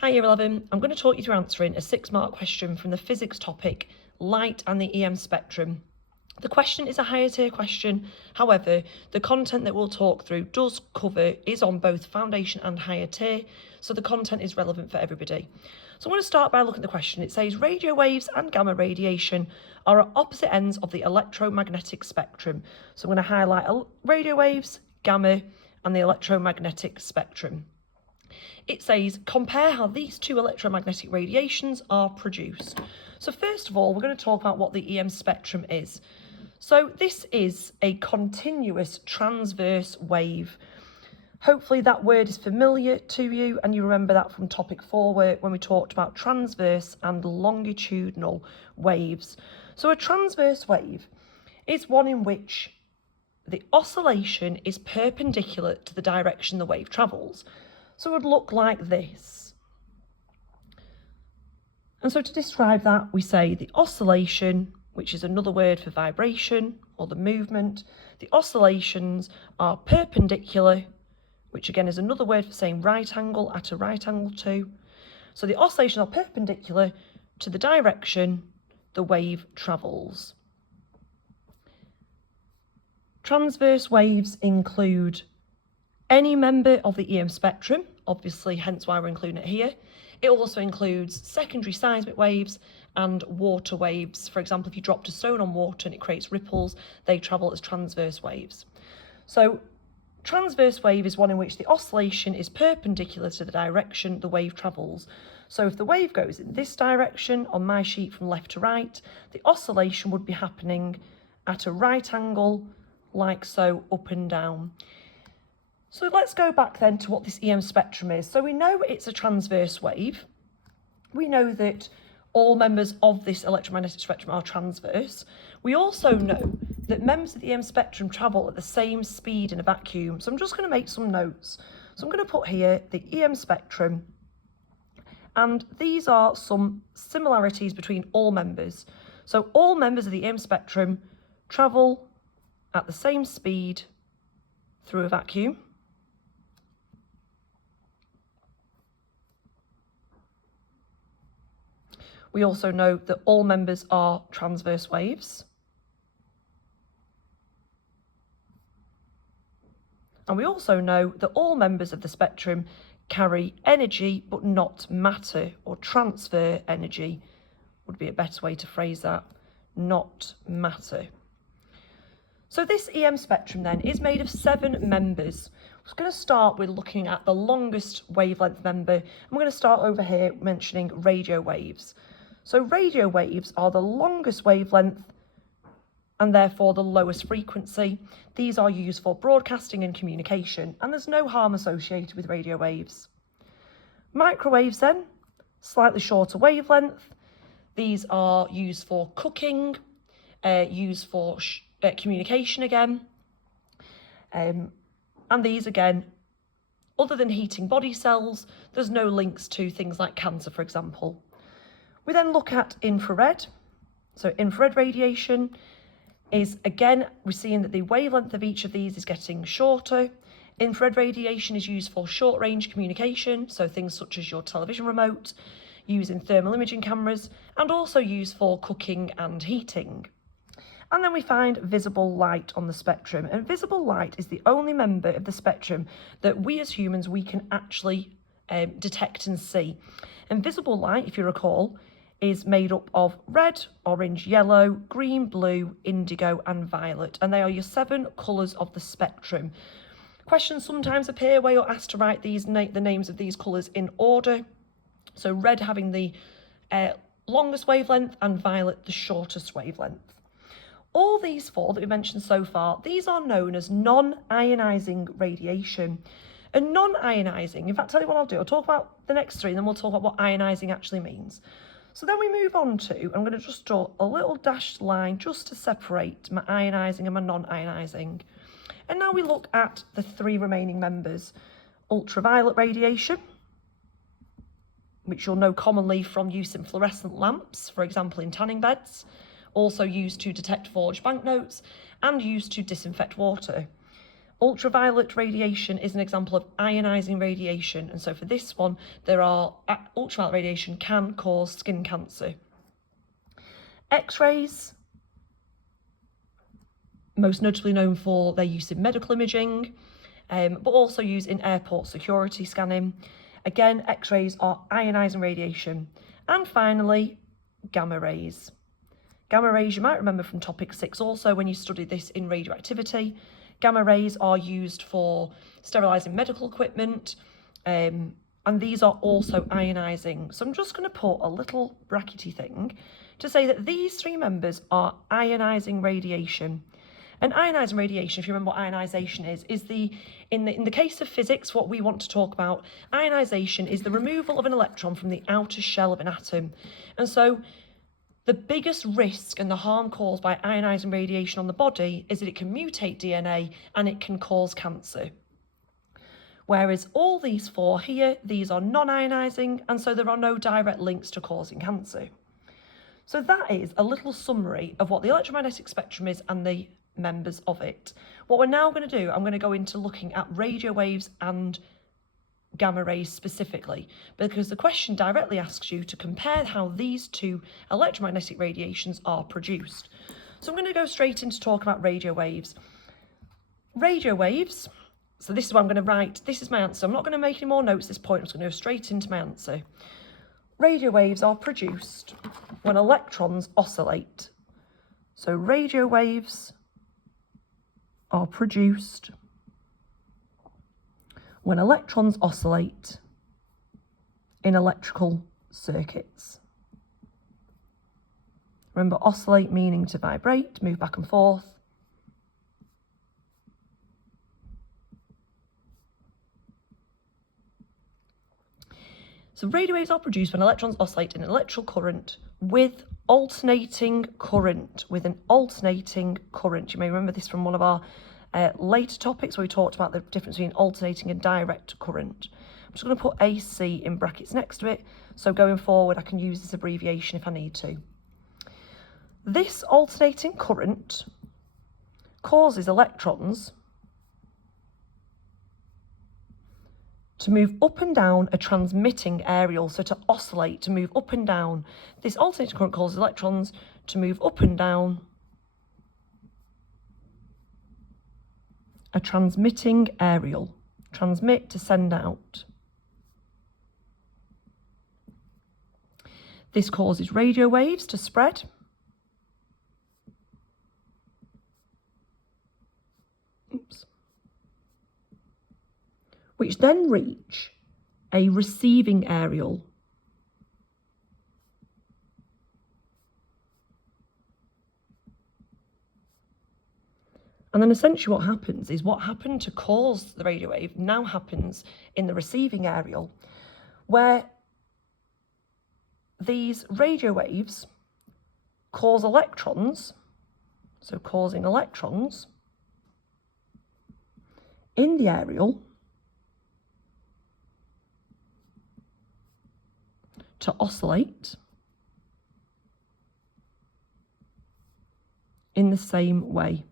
Hi Year 11, I'm going to talk you through answering a 6-mark question from the physics topic, light and the EM spectrum. The question is a higher tier question, however, the content that we'll talk through is on both foundation and higher tier, so the content is relevant for everybody. So I'm going to start by looking at the question. It says radio waves and gamma radiation are at opposite ends of the electromagnetic spectrum. So I'm going to highlight radio waves, gamma and the electromagnetic spectrum. It says, compare how these two electromagnetic radiations are produced. So first of all, we're going to talk about what the EM spectrum is. So this is a continuous transverse wave. Hopefully that word is familiar to you and you remember that from topic 4 when we talked about transverse and longitudinal waves. So a transverse wave is one in which the oscillation is perpendicular to the direction the wave travels. So it would look like this. And so to describe that, we say the oscillation, which is another word for vibration or the movement, the oscillations are perpendicular, which again is another word for saying right angle at a right angle to. So the oscillations are perpendicular to the direction the wave travels. Transverse waves include any member of the EM spectrum, obviously, hence why we're including it here. It also includes secondary seismic waves and water waves. For example, if you dropped a stone on water and it creates ripples, they travel as transverse waves. So transverse wave is one in which the oscillation is perpendicular to the direction the wave travels. So if the wave goes in this direction on my sheet from left to right, the oscillation would be happening at a right angle, like so, up and down. So let's go back then to what this EM spectrum is. So we know it's a transverse wave. We know that all members of this electromagnetic spectrum are transverse. We also know that members of the EM spectrum travel at the same speed in a vacuum. So I'm just going to make some notes. So I'm going to put here the EM spectrum, and these are some similarities between all members. So all members of the EM spectrum travel at the same speed through a vacuum. We also know that all members are transverse waves. And we also know that all members of the spectrum carry energy but not matter, or transfer energy would be a better way to phrase that, not matter. So this EM spectrum then is made of 7 members. We're going to start with looking at the longest wavelength member, and we're going to start over here mentioning radio waves. So radio waves are the longest wavelength and therefore the lowest frequency. These are used for broadcasting and communication, and there's no harm associated with radio waves. Microwaves then, slightly shorter wavelength. These are used for cooking, used for communication again. And these again, other than heating body cells, there's no links to things like cancer, for example. We then look at infrared. So infrared radiation is, again, we're seeing that the wavelength of each of these is getting shorter. Infrared radiation is used for short-range communication, so things such as your television remote, used in thermal imaging cameras, and also used for cooking and heating. And then we find visible light on the spectrum, and visible light is the only member of the spectrum that we as humans, we can actually detect and see. And visible light, if you recall, is made up of red, orange, yellow, green, blue, indigo and violet, and they are your 7 colours of the spectrum. Questions sometimes appear where you're asked to write the names of these colours in order. So red having the longest wavelength and violet the shortest wavelength. All these 4 that we mentioned so far, these are known as non-ionising radiation. And non-ionising, in fact, tell you what I'll do, I'll talk about the next 3 and then we'll talk about what ionising actually means. So then we move on to, I'm going to just draw a little dashed line just to separate my ionising and my non-ionising. And now we look at the 3 remaining members. Ultraviolet radiation, which you'll know commonly from use in fluorescent lamps, for example in tanning beds, also used to detect forged banknotes and used to disinfect water. Ultraviolet radiation is an example of ionising radiation, and so for this one, ultraviolet radiation can cause skin cancer. X-rays, most notably known for their use in medical imaging, but also used in airport security scanning. Again, X-rays are ionising radiation. And finally, gamma rays. Gamma rays, you might remember from topic 6 also when you studied this in radioactivity. Gamma rays are used for sterilising medical equipment, and these are also ionising. So I'm just going to put a little brackety thing to say that these 3 members are ionising radiation. And ionising radiation, if you remember what ionisation is in the case of physics, what we want to talk about, ionisation is the removal of an electron from the outer shell of an atom. And so the biggest risk and the harm caused by ionising radiation on the body is that it can mutate DNA and it can cause cancer. Whereas all these 4 here, these are non-ionising, and so there are no direct links to causing cancer. So that is a little summary of what the electromagnetic spectrum is and the members of it. What we're now going to do, I'm going to go into looking at radio waves and gamma rays specifically, because the question directly asks you to compare how these 2 electromagnetic radiations are produced. So I'm going to go straight into talking about radio waves. Radio waves, so this is what I'm going to write, this is my answer. I'm not going to make any more notes at this point, I'm just going to go straight into my answer. Radio waves are produced when electrons oscillate. So radio waves are produced when electrons oscillate in electrical circuits. Remember, oscillate meaning to vibrate, move back and forth. So radio waves are produced when electrons oscillate in an electrical current with alternating current, with an alternating current. You may remember this from one of our later topics where we talked about the difference between alternating and direct current. I'm just going to put AC in brackets next to it, so going forward I can use this abbreviation if I need to. This alternating current causes electrons to move up and down a transmitting areal, so to oscillate, to move up and down. This alternating current causes electrons to move up and down a transmitting areal. Transmit, to send out. This causes radio waves to spread. Which then reach a receiving areal. And then essentially what happens is what happened to cause the radio wave now happens in the receiving areal, where these radio waves cause electrons, so causing electrons in the areal to oscillate in the same way.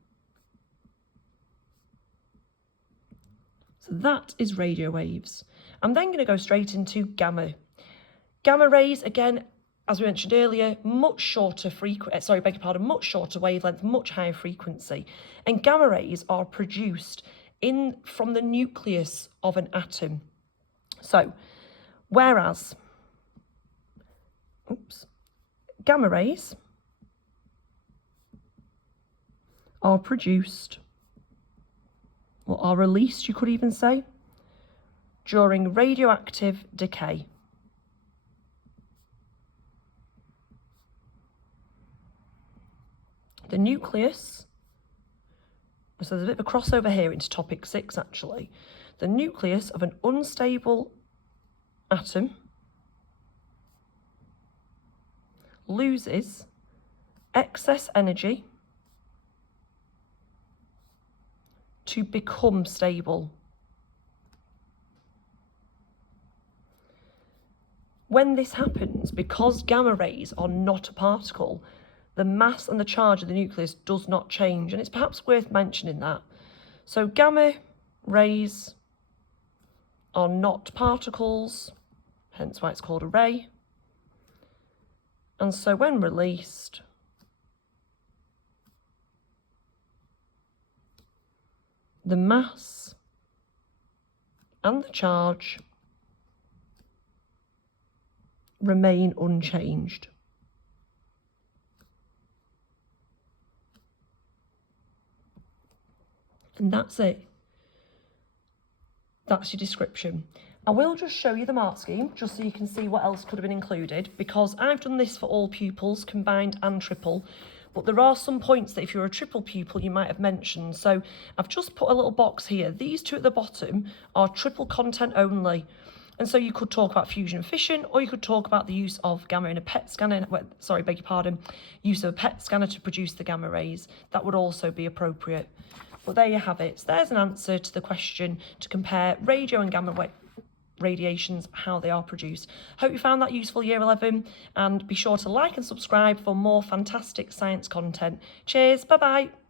So that is radio waves. I'm then going to go straight into gamma. Gamma rays, again, as we mentioned earlier, much shorter much shorter wavelength, much higher frequency. And gamma rays are produced from the nucleus of an atom. So, whereas gamma rays are produced, or are released, you could even say, during radioactive decay. The nucleus, so there's a bit of a crossover here into topic 6 actually. The nucleus of an unstable atom loses excess energy to become stable. When this happens, because gamma rays are not a particle, the mass and the charge of the nucleus does not change, and it's perhaps worth mentioning that. So gamma rays are not particles, hence why it's called a ray. And so when released, the mass and the charge remain unchanged. And that's it. That's your description. I will just show you the mark scheme, just so you can see what else could have been included, because I've done this for all pupils, combined and triple, but there are some points that if you're a triple pupil, you might have mentioned. So I've just put a little box here. These two at the bottom are triple content only. And so you could talk about fusion and fission, or you could talk about the use of gamma in a PET scanner, use of a PET scanner to produce the gamma rays. That would also be appropriate. But there you have it. So there's an answer to the question to compare radio and gamma radiations, how they are produced. Hope you found that useful, Year 11, and be sure to like and subscribe for more fantastic science content. Cheers, bye-bye.